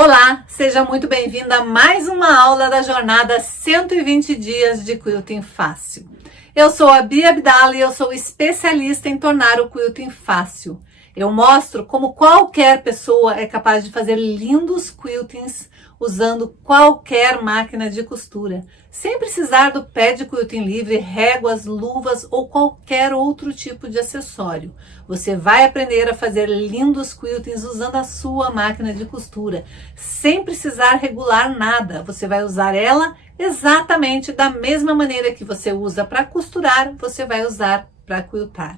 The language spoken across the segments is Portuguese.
Olá, seja muito bem-vinda a mais uma aula da jornada 120 dias de quilting fácil. Eu sou a Bia Abdala e eu sou especialista em tornar o quilting fácil. Eu mostro como qualquer pessoa é capaz de fazer lindos quiltings usando qualquer máquina de costura, sem precisar do pé de quilting livre, réguas, luvas ou qualquer outro tipo de acessório. Você vai aprender a fazer lindos quiltings usando a sua máquina de costura, sem precisar regular nada. Você vai usar ela exatamente da mesma maneira que você usa para costurar, você vai usar para quiltar.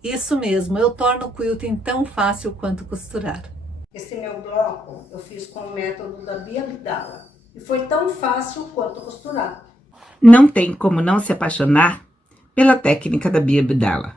Isso mesmo, eu torno o quilting tão fácil quanto costurar. Esse meu bloco eu fiz com o método da Bia Abdala e foi tão fácil quanto costurar. Não tem como não se apaixonar pela técnica da Bia Abdala.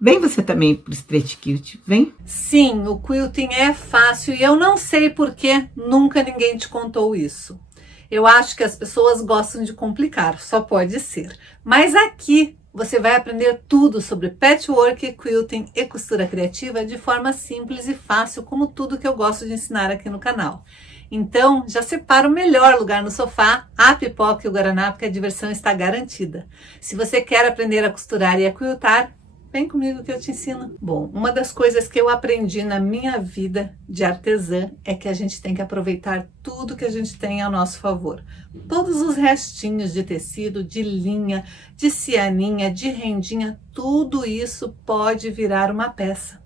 Vem você também para o Stretch Quilt, vem? Sim, o quilting é fácil e eu não sei por que nunca ninguém te contou isso. Eu acho que as pessoas gostam de complicar, só pode ser. Mas aqui você vai aprender tudo sobre patchwork, quilting e costura criativa de forma simples e fácil, como tudo que eu gosto de ensinar aqui no canal. Então, já separa o melhor lugar no sofá, a pipoca e o guaraná, porque a diversão está garantida. Se você quer aprender a costurar e a quiltar, vem comigo que eu te ensino. Bom, uma das coisas que eu aprendi na minha vida de artesã é que a gente tem que aproveitar tudo que a gente tem a nosso favor. Todos os restinhos de tecido, de linha, de cianinha, de rendinha, tudo isso pode virar uma peça.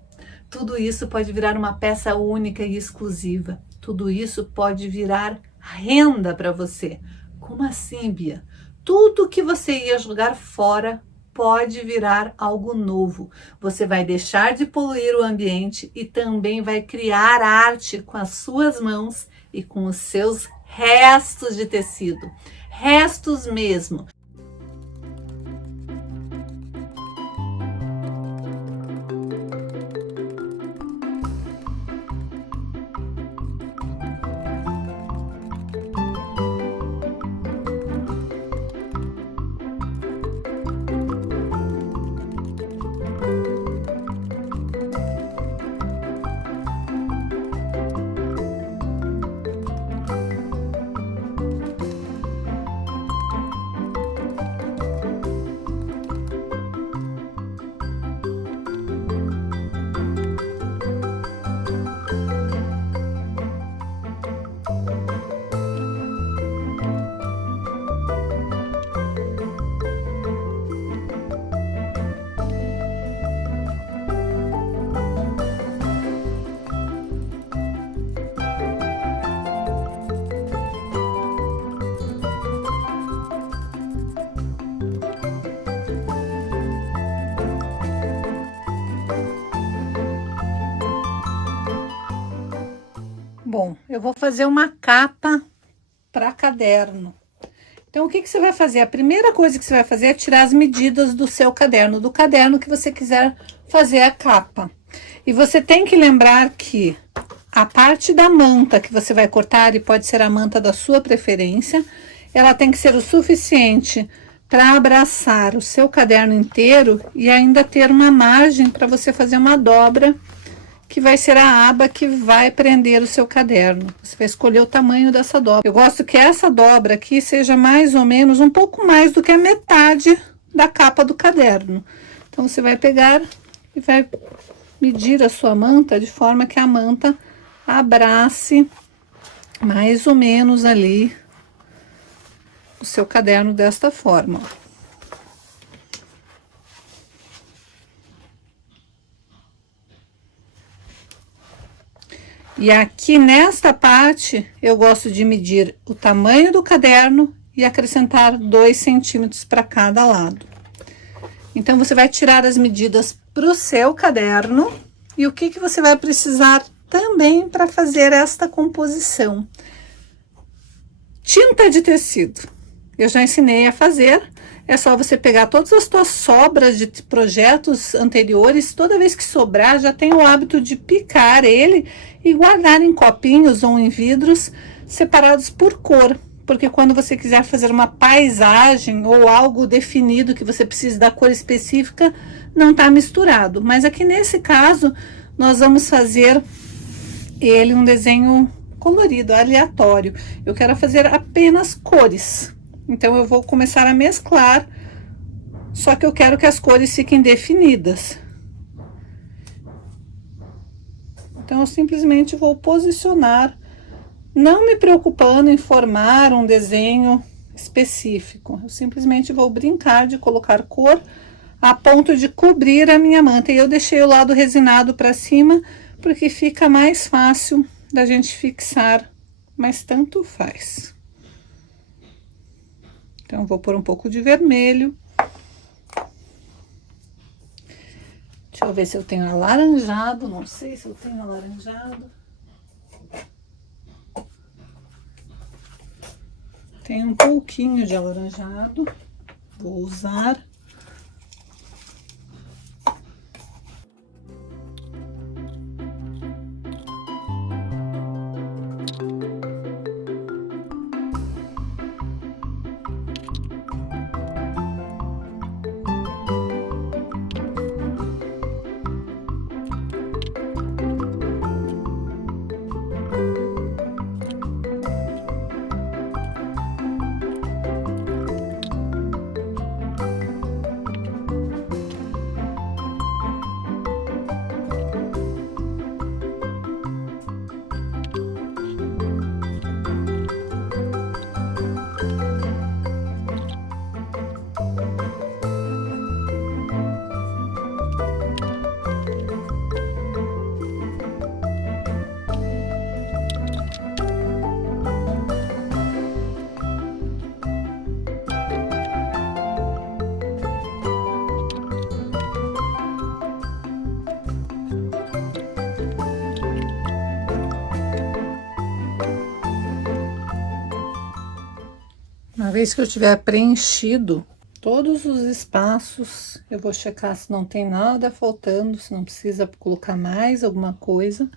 Tudo isso pode virar uma peça única e exclusiva. Tudo isso pode virar renda para você. Como assim, Bia? Tudo que você ia jogar fora pode virar algo novo. Você vai deixar de poluir o ambiente e também vai criar arte com as suas mãos e com os seus restos de tecido. Restos mesmo. Bom, eu vou fazer uma capa para caderno. Então, o que você vai fazer? A primeira coisa que você vai fazer é tirar as medidas do seu caderno, do caderno que você quiser fazer a capa. E você tem que lembrar que a parte da manta que você vai cortar, e pode ser a manta da sua preferência, ela tem que ser o suficiente para abraçar o seu caderno inteiro e ainda ter uma margem para você fazer uma dobra, que vai ser a aba que vai prender o seu caderno. Você vai escolher o tamanho dessa dobra. Eu gosto que essa dobra aqui seja mais ou menos um pouco mais do que a metade da capa do caderno. Então, você vai pegar e vai medir a sua manta de forma que a manta abrace mais ou menos ali o seu caderno desta forma, ó. E aqui nesta parte, eu gosto de medir o tamanho do caderno e acrescentar 2 centímetros para cada lado. Então, você vai tirar as medidas para o seu caderno. E o que você vai precisar também para fazer esta composição? Tinta de tecido. Eu já ensinei a fazer. É só você pegar todas as suas sobras de projetos anteriores, toda vez que sobrar, já tem o hábito de picar ele e guardar em copinhos ou em vidros separados por cor. Porque quando você quiser fazer uma paisagem ou algo definido que você precise da cor específica, não está misturado. Mas aqui nesse caso, nós vamos fazer ele um desenho colorido, aleatório. Eu quero fazer apenas cores. Então, eu vou começar a mesclar, só que eu quero que as cores fiquem definidas. Então, eu simplesmente vou posicionar, não me preocupando em formar um desenho específico. Eu simplesmente vou brincar de colocar cor a ponto de cobrir a minha manta. E eu deixei o lado resinado para cima, porque fica mais fácil da gente fixar, mas tanto faz. Então, eu vou pôr um pouco de vermelho. Deixa eu ver se eu tenho alaranjado, não sei se eu tenho alaranjado. Tem um pouquinho de alaranjado, vou usar. Uma vez que eu tiver preenchido todos os espaços, eu vou checar se não tem nada faltando, se não precisa colocar mais alguma coisa.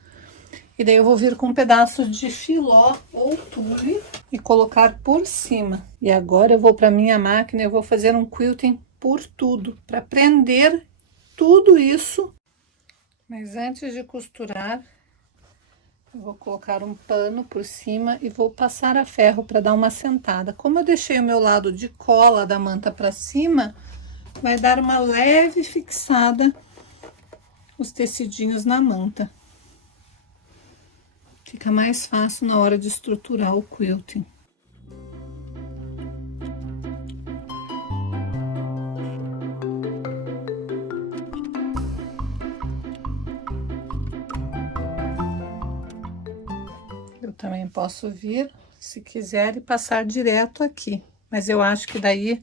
E daí eu vou vir com um pedaço de filó ou tule e colocar por cima. E agora eu vou para minha máquina, eu vou fazer um quilting por tudo, para prender tudo isso. Mas antes de costurar, eu vou colocar um pano por cima e vou passar a ferro para dar uma assentada. Como eu deixei o meu lado de cola da manta para cima, vai dar uma leve fixada os tecidinhos na manta. Fica mais fácil na hora de estruturar o quilting. Eu também posso vir, se quiser, e passar direto aqui. Mas eu acho que daí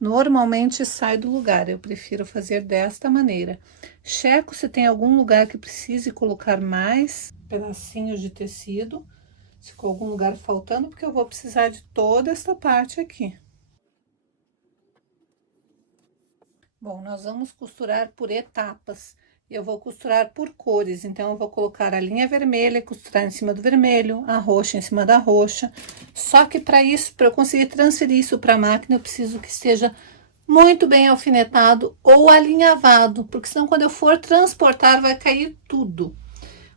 normalmente sai do lugar. Eu prefiro fazer desta maneira. Checo se tem algum lugar que precise colocar mais pedacinhos de tecido. Se ficou algum lugar faltando, porque eu vou precisar de toda esta parte aqui. Bom, nós vamos costurar por etapas. Eu vou costurar por cores, então eu vou colocar a linha vermelha, costurar em cima do vermelho, a roxa em cima da roxa. Só que para isso, para eu conseguir transferir isso para a máquina, eu preciso que esteja muito bem alfinetado ou alinhavado, porque senão quando eu for transportar vai cair tudo.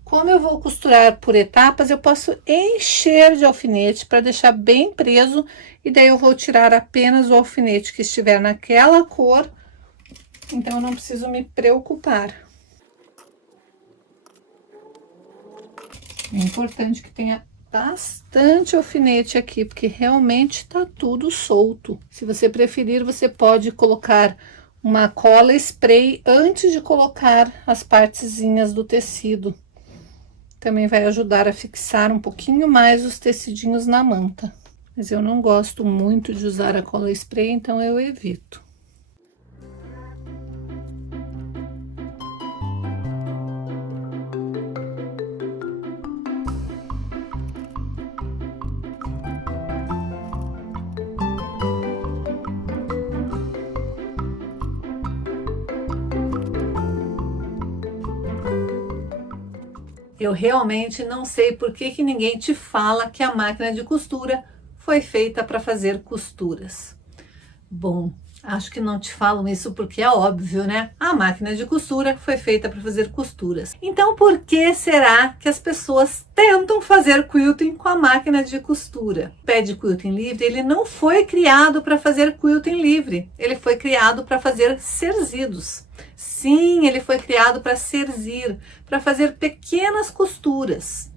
Como eu vou costurar por etapas, eu posso encher de alfinete para deixar bem preso, e daí eu vou tirar apenas o alfinete que estiver naquela cor, então eu não preciso me preocupar. É importante que tenha bastante alfinete aqui, porque realmente tá tudo solto. Se você preferir, você pode colocar uma cola spray antes de colocar as partezinhas do tecido. Também vai ajudar a fixar um pouquinho mais os tecidinhos na manta. Mas eu não gosto muito de usar a cola spray, então eu evito. Eu realmente não sei por que ninguém te fala que a máquina de costura foi feita para fazer costuras. Bom, Acho que não te falam isso porque é óbvio, né? A máquina de costura foi feita para fazer costuras. Então, por que será que as pessoas tentam fazer quilting com a máquina de costura? O pé de quilting livre, ele não foi criado para fazer quilting livre. Ele foi criado para fazer serzidos. Sim, ele foi criado para serzir, para fazer pequenas costuras.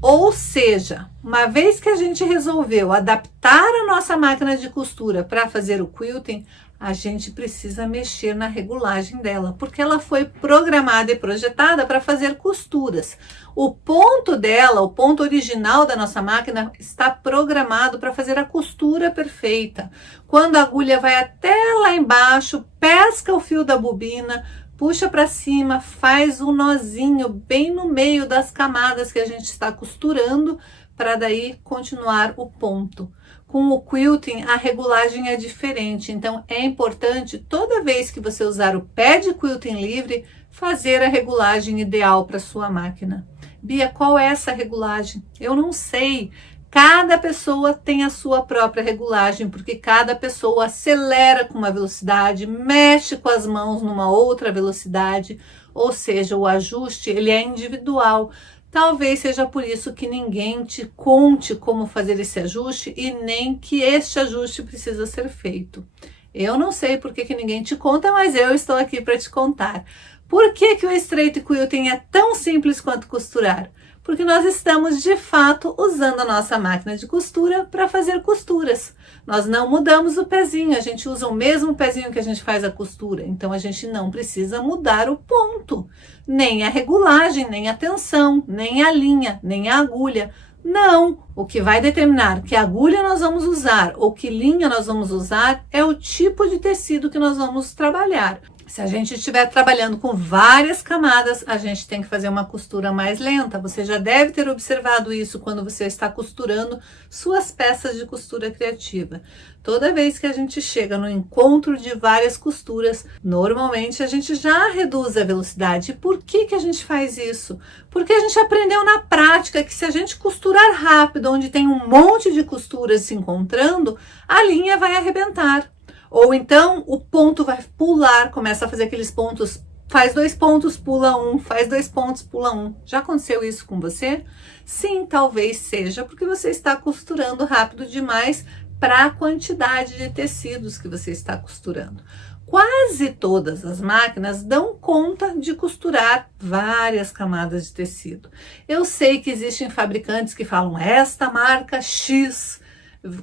Ou seja, uma vez que a gente resolveu adaptar a nossa máquina de costura para fazer o quilting, a gente precisa mexer na regulagem dela, porque ela foi programada e projetada para fazer costuras. O ponto dela, o ponto original da nossa máquina, está programado para fazer a costura perfeita. Quando a agulha vai até lá embaixo, pesca o fio da bobina, puxa para cima, faz um nozinho bem no meio das camadas que a gente está costurando, para daí continuar o ponto. Com o quilting, a regulagem é diferente, então é importante, toda vez que você usar o pé de quilting livre, fazer a regulagem ideal para sua máquina. Bia, qual é essa regulagem? Eu não sei. Cada pessoa tem a sua própria regulagem, porque cada pessoa acelera com uma velocidade, mexe com as mãos numa outra velocidade, ou seja, o ajuste ele é individual. Talvez seja por isso que ninguém te conte como fazer esse ajuste e nem que este ajuste precisa ser feito. Eu não sei por que ninguém te conta, mas eu estou aqui para te contar. Por que o straight quilting é tão simples quanto costurar? Porque nós estamos, de fato, usando a nossa máquina de costura para fazer costuras. Nós não mudamos o pezinho, a gente usa o mesmo pezinho que a gente faz a costura. Então, a gente não precisa mudar o ponto, nem a regulagem, nem a tensão, nem a linha, nem a agulha. Não, o que vai determinar que agulha nós vamos usar ou que linha nós vamos usar é o tipo de tecido que nós vamos trabalhar. Se a gente estiver trabalhando com várias camadas, a gente tem que fazer uma costura mais lenta. Você já deve ter observado isso quando você está costurando suas peças de costura criativa. Toda vez que a gente chega no encontro de várias costuras, normalmente a gente já reduz a velocidade. Por que a gente faz isso? Porque a gente aprendeu na prática que se a gente costurar rápido, onde tem um monte de costuras se encontrando, a linha vai arrebentar. Ou então o ponto vai pular, começa a fazer aqueles pontos, faz 2 pontos, pula 1, faz 2 pontos, pula 1. Já aconteceu isso com você? Sim, talvez seja porque você está costurando rápido demais para a quantidade de tecidos que você está costurando. Quase todas as máquinas dão conta de costurar várias camadas de tecido. Eu sei que existem fabricantes que falam, esta marca X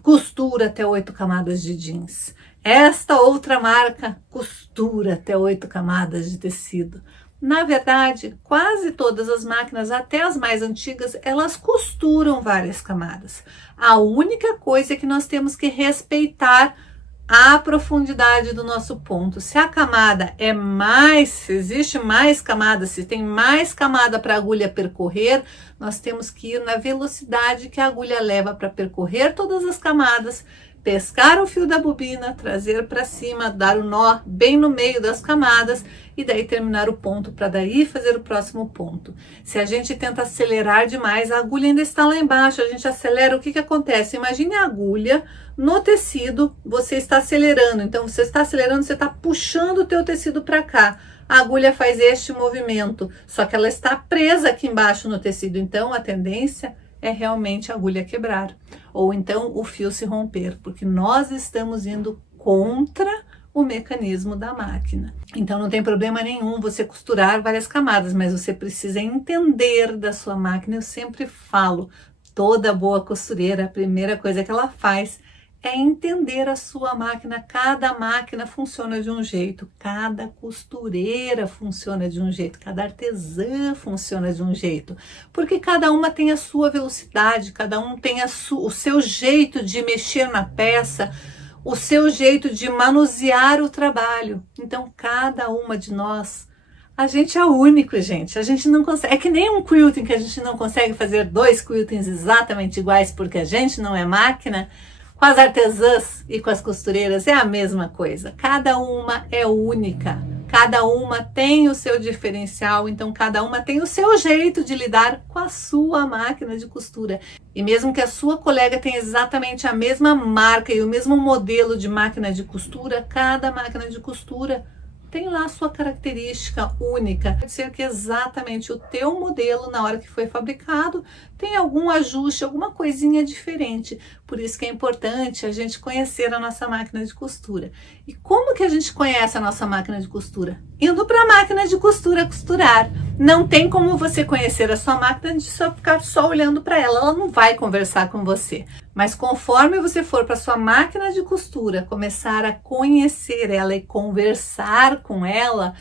costura até 8 camadas de jeans. Esta outra marca costura até 8 camadas de tecido. Na verdade, quase todas as máquinas, até as mais antigas, elas costuram várias camadas. A única coisa é que nós temos que respeitar a profundidade do nosso ponto. Se a camada é mais, se existe mais camada, se tem mais camada para a agulha percorrer, nós temos que ir na velocidade que a agulha leva para percorrer todas as camadas, pescar o fio da bobina, trazer para cima, dar o nó bem no meio das camadas e daí terminar o ponto para daí fazer o próximo ponto. Se a gente tenta acelerar demais, a agulha ainda está lá embaixo, a gente acelera, o que acontece? Imagine a agulha no tecido, você está acelerando, então você está acelerando, você está puxando o teu tecido para cá. A agulha faz este movimento, só que ela está presa aqui embaixo no tecido, então a tendência é realmente a agulha quebrar, ou então o fio se romper, porque nós estamos indo contra o mecanismo da máquina. Então não tem problema nenhum você costurar várias camadas, mas você precisa entender da sua máquina. Eu sempre falo, toda boa costureira, a primeira coisa que ela faz é entender a sua máquina. Cada máquina funciona de um jeito, cada costureira funciona de um jeito, cada artesã funciona de um jeito, porque cada uma tem a sua velocidade, cada um tem o seu jeito de mexer na peça, o seu jeito de manusear o trabalho. Então, cada uma de nós, a gente é único, gente. A gente não consegue, é que nem um quilting, que a gente não consegue fazer 2 quiltings exatamente iguais porque a gente não é máquina. Com as artesãs e com as costureiras é a mesma coisa. Cada uma é única. Cada uma tem o seu diferencial, então cada uma tem o seu jeito de lidar com a sua máquina de costura. E mesmo que a sua colega tenha exatamente a mesma marca e o mesmo modelo de máquina de costura, cada máquina de costura tem lá a sua característica única. Pode ser que exatamente o teu modelo, na hora que foi fabricado, tem algum ajuste, alguma coisinha diferente. Por isso que é importante a gente conhecer a nossa máquina de costura. E como que a gente conhece a nossa máquina de costura? Indo para a máquina de costura costurar. Não tem como você conhecer a sua máquina de só ficar só olhando para ela. Ela não vai conversar com você. Mas conforme você for para sua máquina de costura, começar a conhecer ela e conversar com ela,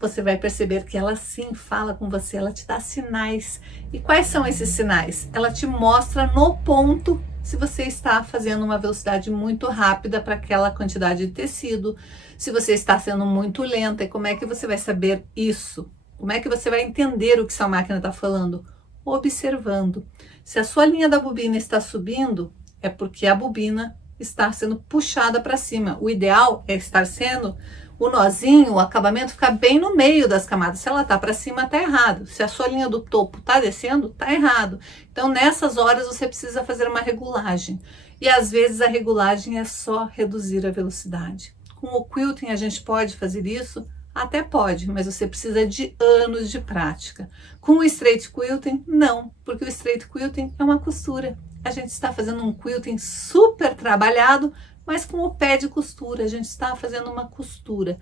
você vai perceber que ela sim fala com você, ela te dá sinais. E quais são esses sinais? Ela te mostra no ponto se você está fazendo uma velocidade muito rápida para aquela quantidade de tecido, se você está sendo muito lenta. E como é que você vai saber isso? Como é que você vai entender o que sua máquina está falando? Observando. Se a sua linha da bobina está subindo, é porque a bobina está sendo puxada para cima. O ideal é estar sendo o nozinho, o acabamento ficar bem no meio das camadas. Se ela está para cima, está errado. Se a sua linha do topo está descendo, está errado. Então, nessas horas, você precisa fazer uma regulagem. E às vezes a regulagem é só reduzir a velocidade. Com o quilting a gente pode fazer isso? Até pode, mas você precisa de anos de prática. Com o straight quilting, não, porque o straight quilting é uma costura. A gente está fazendo um quilting super trabalhado, mas com o pé de costura, a gente está fazendo uma costura.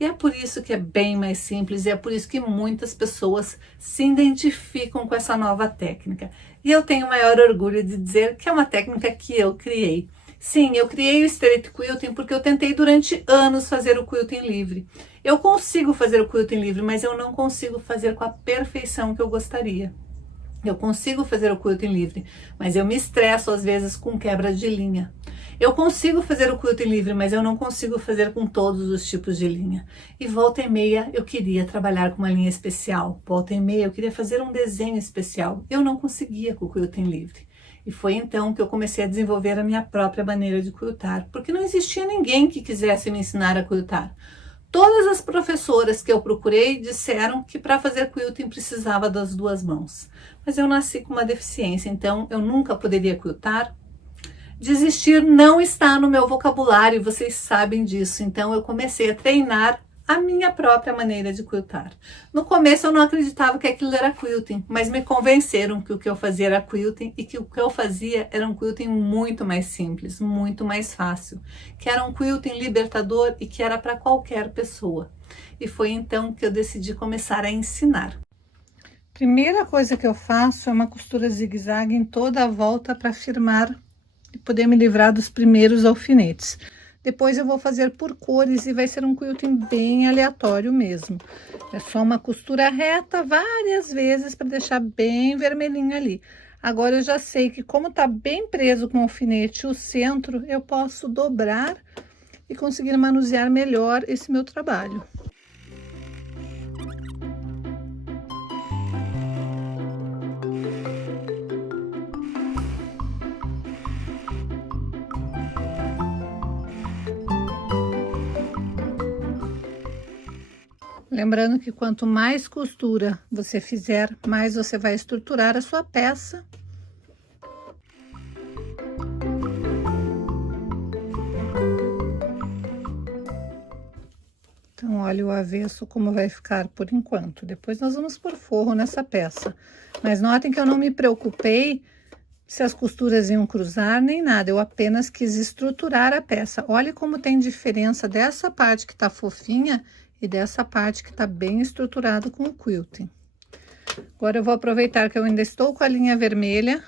E é por isso que é bem mais simples, e é por isso que muitas pessoas se identificam com essa nova técnica. E eu tenho o maior orgulho de dizer que é uma técnica que eu criei. Sim, eu criei o straight quilting porque eu tentei durante anos fazer o quilting livre. Eu consigo fazer o quilting livre, mas eu não consigo fazer com a perfeição que eu gostaria. Eu consigo fazer o quilting livre, mas eu me estresso às vezes com quebra de linha. Eu consigo fazer o quilting livre, mas eu não consigo fazer com todos os tipos de linha. E volta e meia eu queria trabalhar com uma linha especial. Volta e meia eu queria fazer um desenho especial. Eu não conseguia com o quilting livre. E foi então que eu comecei a desenvolver a minha própria maneira de quiltar, porque não existia ninguém que quisesse me ensinar a quiltar. Todas as professoras que eu procurei disseram que para fazer quilting precisava das duas mãos. Mas eu nasci com uma deficiência, então eu nunca poderia quiltar. Desistir não está no meu vocabulário e vocês sabem disso. Então eu comecei a treinar a minha própria maneira de quiltar. No começo eu não acreditava que aquilo era quilting, mas me convenceram que o que eu fazia era quilting e que o que eu fazia era um quilting muito mais simples, muito mais fácil, que era um quilting libertador e que era para qualquer pessoa. E foi então que eu decidi começar a ensinar. Primeira coisa que eu faço é uma costura zigue-zague em toda a volta para firmar e poder me livrar dos primeiros alfinetes. Depois eu vou fazer por cores e vai ser um quilting bem aleatório mesmo. É só uma costura reta várias vezes para deixar bem vermelhinho ali. Agora eu já sei que como tá bem preso com o alfinete o centro, eu posso dobrar e conseguir manusear melhor esse meu trabalho. Lembrando que quanto mais costura você fizer, mais você vai estruturar a sua peça. Então, olha o avesso como vai ficar por enquanto. Depois nós vamos pôr forro nessa peça. Mas notem que eu não me preocupei se as costuras iam cruzar, nem nada. Eu apenas quis estruturar a peça. Olha como tem diferença dessa parte que tá fofinha e dessa parte que tá bem estruturado com o quilting. Agora eu vou aproveitar que eu ainda estou com a linha vermelha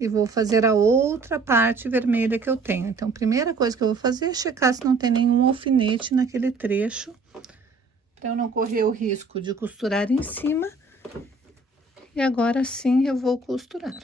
e vou fazer a outra parte vermelha que eu tenho. Então, primeira coisa que eu vou fazer é checar se não tem nenhum alfinete naquele trecho, para eu não correr o risco de costurar em cima. E agora sim eu vou costurar.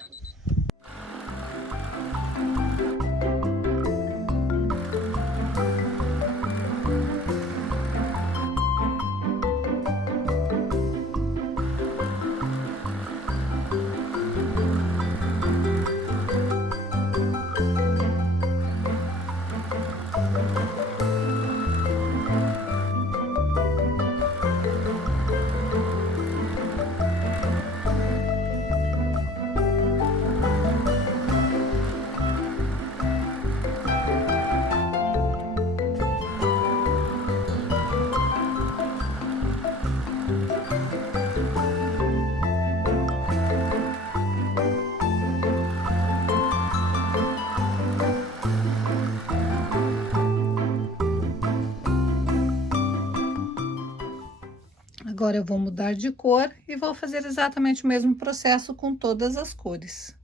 Agora eu vou mudar de cor e vou fazer exatamente o mesmo processo com todas as cores.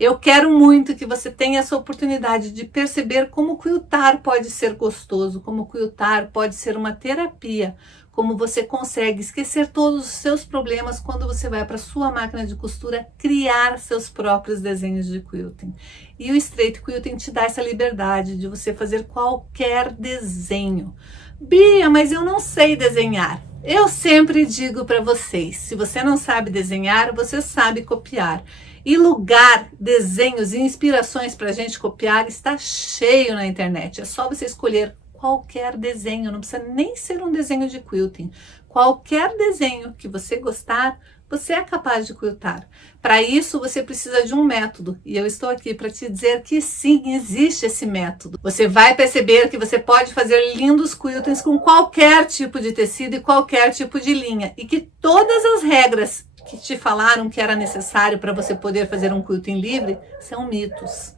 Eu quero muito que você tenha essa oportunidade de perceber como quiltar pode ser gostoso, como quiltar pode ser uma terapia, como você consegue esquecer todos os seus problemas quando você vai para sua máquina de costura criar seus próprios desenhos de quilting. E o Straight Quilting te dá essa liberdade de você fazer qualquer desenho. Bia, mas eu não sei desenhar. Eu sempre digo para vocês, se você não sabe desenhar, você sabe copiar. E lugar, desenhos e inspirações para a gente copiar está cheio na internet. É só você escolher qualquer desenho, não precisa nem ser um desenho de quilting. Qualquer desenho que você gostar, você é capaz de quiltar. Para isso, você precisa de um método. E eu estou aqui para te dizer que sim, existe esse método. Você vai perceber que você pode fazer lindos quiltings com qualquer tipo de tecido e qualquer tipo de linha. E que todas as regras que te falaram que era necessário para você poder fazer um quilting livre são mitos.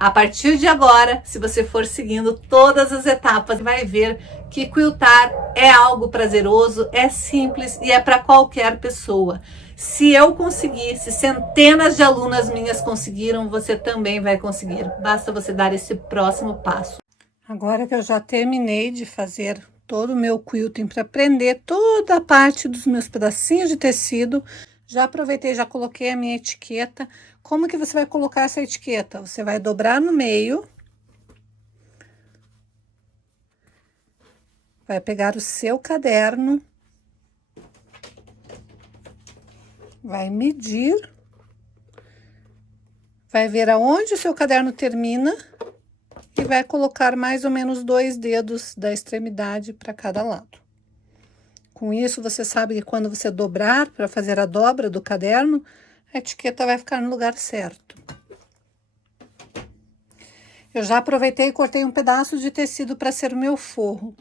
A partir de agora, se você for seguindo todas as etapas, vai ver que quiltar é algo prazeroso, é simples e é para qualquer pessoa. Se eu conseguir, se centenas de alunas minhas conseguiram, você também vai conseguir. Basta você dar esse próximo passo. Agora que eu já terminei de fazer todo o meu quilting para prender toda a parte dos meus pedacinhos de tecido, já aproveitei, já coloquei a minha etiqueta. Como que você vai colocar essa etiqueta? Você vai dobrar no meio. Vai pegar o seu caderno. Vai medir. Vai ver aonde o seu caderno termina. E vai colocar mais ou menos 2 dedos da extremidade para cada lado. Com isso, você sabe que quando você dobrar para fazer a dobra do caderno, a etiqueta vai ficar no lugar certo. Eu já aproveitei e cortei um pedaço de tecido para ser o meu forro.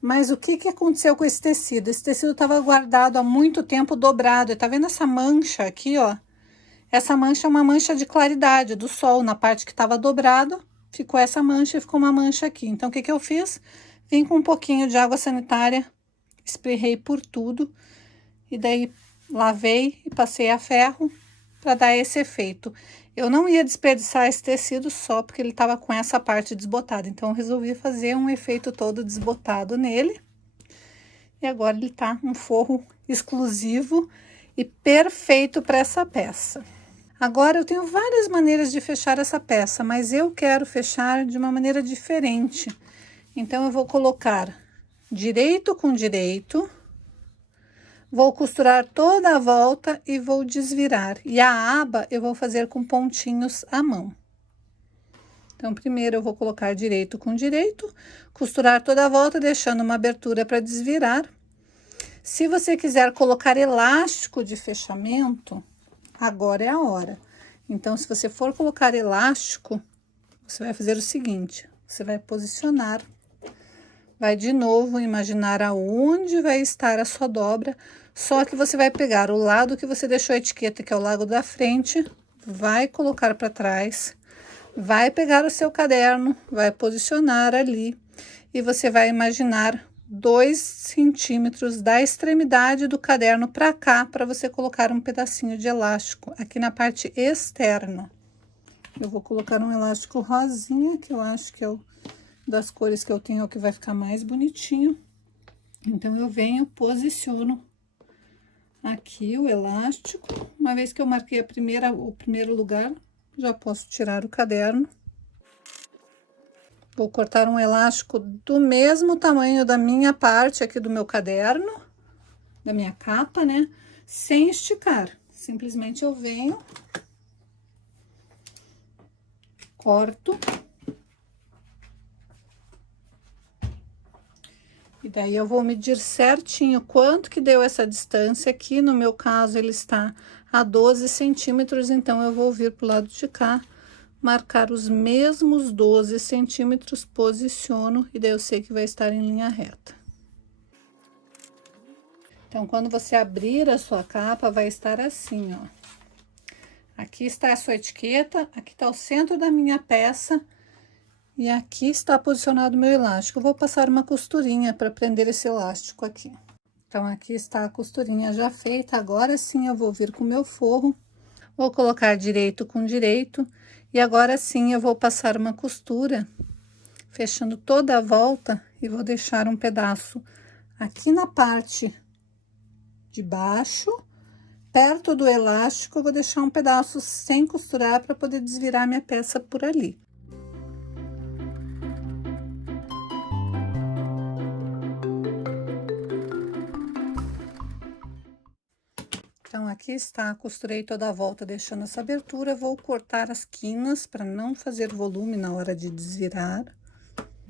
Mas o que aconteceu com esse tecido? Esse tecido estava guardado há muito tempo dobrado. E tá vendo essa mancha aqui, ó? Essa mancha é uma mancha de claridade do sol. Na parte que estava dobrado, ficou essa mancha e ficou uma mancha aqui. Então, o que eu fiz? Vim com um pouquinho de água sanitária, espremei por tudo. E daí, lavei e passei a ferro para dar esse efeito. Eu não ia desperdiçar esse tecido só porque ele estava com essa parte desbotada. Então, eu resolvi fazer um efeito todo desbotado nele. E agora ele tá um forro exclusivo e perfeito para essa peça. Agora, eu tenho várias maneiras de fechar essa peça, mas eu quero fechar de uma maneira diferente. Então, eu vou colocar direito com direito. Vou costurar toda a volta e vou desvirar. E a aba eu vou fazer com pontinhos à mão. Então, primeiro eu vou colocar direito com direito, costurar toda a volta, deixando uma abertura para desvirar. Se você quiser colocar elástico de fechamento, agora é a hora. Então, se você for colocar elástico, você vai fazer o seguinte: você vai posicionar. Vai de novo imaginar aonde vai estar a sua dobra, só que você vai pegar o lado que você deixou a etiqueta, que é o lado da frente, vai colocar para trás, vai pegar o seu caderno, vai posicionar ali e você vai imaginar 2 centímetros da extremidade do caderno para cá, para você colocar um pedacinho de elástico aqui na parte externa. Eu vou colocar um elástico rosinha, que eu acho que é o das cores que eu tenho, é o que vai ficar mais bonitinho. Então, eu venho, posiciono aqui o elástico. Uma vez que eu marquei o primeiro lugar, já posso tirar o caderno. Vou cortar um elástico do mesmo tamanho da minha parte aqui do meu caderno, da minha capa, né? Sem esticar. Simplesmente eu venho, corto. E daí eu vou medir certinho quanto que deu essa distância. Aqui no meu caso ele está a 12 centímetros, então eu vou vir pro lado de cá, marcar os mesmos 12 centímetros, posiciono e daí eu sei que vai estar em linha reta. Então, quando você abrir a sua capa, vai estar assim, ó. Aqui está a sua etiqueta, aqui está o centro da minha peça. E aqui está posicionado o meu elástico. Eu vou passar uma costurinha para prender esse elástico aqui. Então, aqui está a costurinha já feita. Agora sim eu vou vir com o meu forro, vou colocar direito com direito, e agora sim eu vou passar uma costura, fechando toda a volta, e vou deixar um pedaço aqui na parte de baixo, perto do elástico. Eu vou deixar um pedaço sem costurar para poder desvirar minha peça por ali. Então, aqui está, costurei toda a volta, deixando essa abertura. Vou cortar as quinas para não fazer volume na hora de desvirar.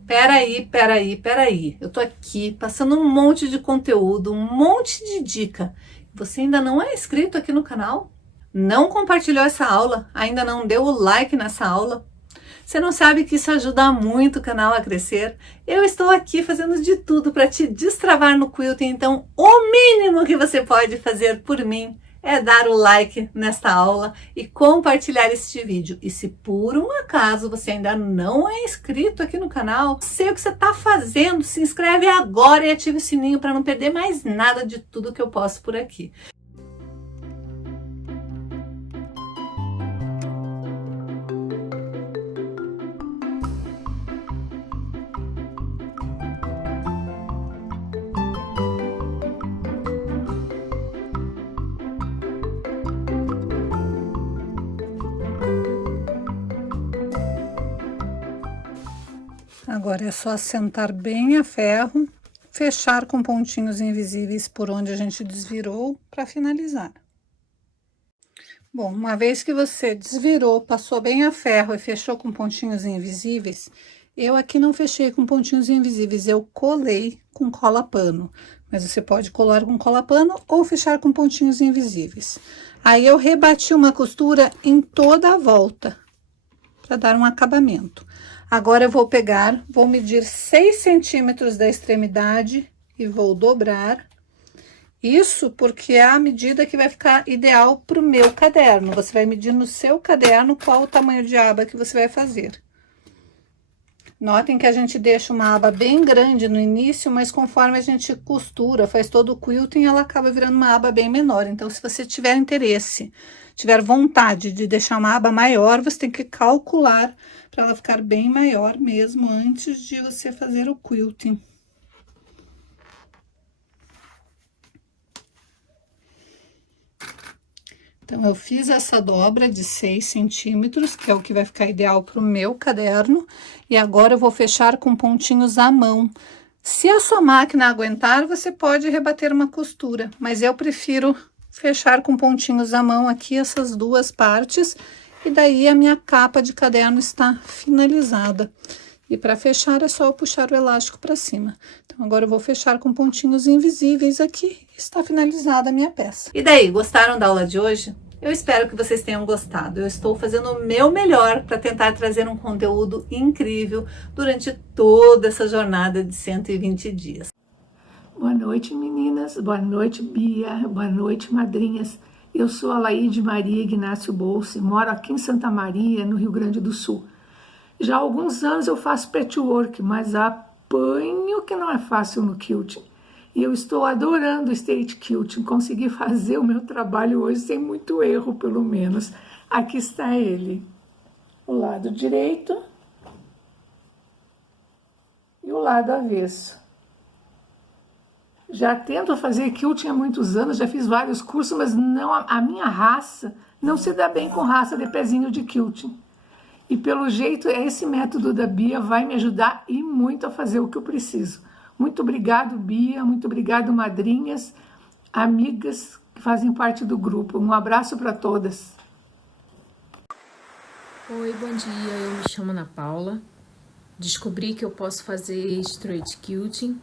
Peraí. Eu tô aqui passando um monte de conteúdo, um monte de dica. Você ainda não é inscrito aqui no canal? Não compartilhou essa aula? Ainda não deu o like nessa aula? Você não sabe que isso ajuda muito o canal a crescer? Eu estou aqui fazendo de tudo para te destravar no quilting, então o mínimo que você pode fazer por mim é dar o like nesta aula e compartilhar este vídeo. E se por um acaso você ainda não é inscrito aqui no canal, sei o que você está fazendo, se inscreve agora e ative o sininho para não perder mais nada de tudo que eu posto por aqui. Agora é só assentar bem a ferro, fechar com pontinhos invisíveis por onde a gente desvirou para finalizar. Bom, uma vez que você desvirou, passou bem a ferro e fechou com pontinhos invisíveis, eu aqui não fechei com pontinhos invisíveis, eu colei com cola pano. Mas você pode colar com cola pano ou fechar com pontinhos invisíveis. Aí eu rebati uma costura em toda a volta, para dar um acabamento. Agora eu vou pegar, vou medir 6 centímetros da extremidade e vou dobrar. Isso porque é a medida que vai ficar ideal para o meu caderno. Você vai medir no seu caderno qual o tamanho de aba que você vai fazer. Notem que a gente deixa uma aba bem grande no início, mas conforme a gente costura, faz todo o quilting, ela acaba virando uma aba bem menor. Então, se você tiver interesse, tiver vontade de deixar uma aba maior, você tem que calcular para ela ficar bem maior mesmo antes de você fazer o quilting. Então, eu fiz essa dobra de 6 centímetros, que é o que vai ficar ideal para o meu caderno. E agora eu vou fechar com pontinhos à mão. Se a sua máquina aguentar, você pode rebater uma costura, mas eu prefiro fechar com pontinhos à mão aqui essas duas partes. E daí a minha capa de caderno está finalizada. E para fechar é só eu puxar o elástico para cima. Então, agora eu vou fechar com pontinhos invisíveis aqui. Está finalizada a minha peça. E daí, gostaram da aula de hoje? Eu espero que vocês tenham gostado. Eu estou fazendo o meu melhor para tentar trazer um conteúdo incrível durante toda essa jornada de 120 dias. Boa noite, meninas. Boa noite, Bia. Boa noite, madrinhas. Eu sou a Laide Maria Ignácio Bolse, moro aqui em Santa Maria, no Rio Grande do Sul. Já há alguns anos eu faço patchwork, mas apanho que não é fácil no quilting. E eu estou adorando o state quilting, consegui fazer o meu trabalho hoje sem muito erro, pelo menos. Aqui está ele, o lado direito e o lado avesso. Já tento fazer quilting há muitos anos, já fiz vários cursos, mas não, a minha raça não se dá bem com raça de pezinho de quilting. E pelo jeito, esse método da Bia vai me ajudar e muito a fazer o que eu preciso. Muito obrigado, Bia, muito obrigado, madrinhas, amigas que fazem parte do grupo. Um abraço para todas. Oi, bom dia, eu me chamo Ana Paula. Descobri que eu posso fazer straight quilting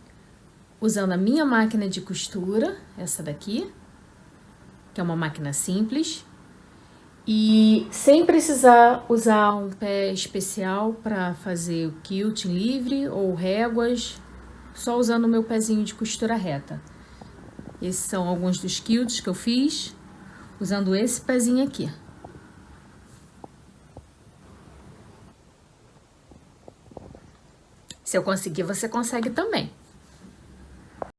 usando a minha máquina de costura, essa daqui, que é uma máquina simples. E sem precisar usar um pé especial para fazer o quilting livre ou réguas, só usando o meu pezinho de costura reta. Esses são alguns dos quilts que eu fiz, usando esse pezinho aqui. Se eu conseguir, você consegue também.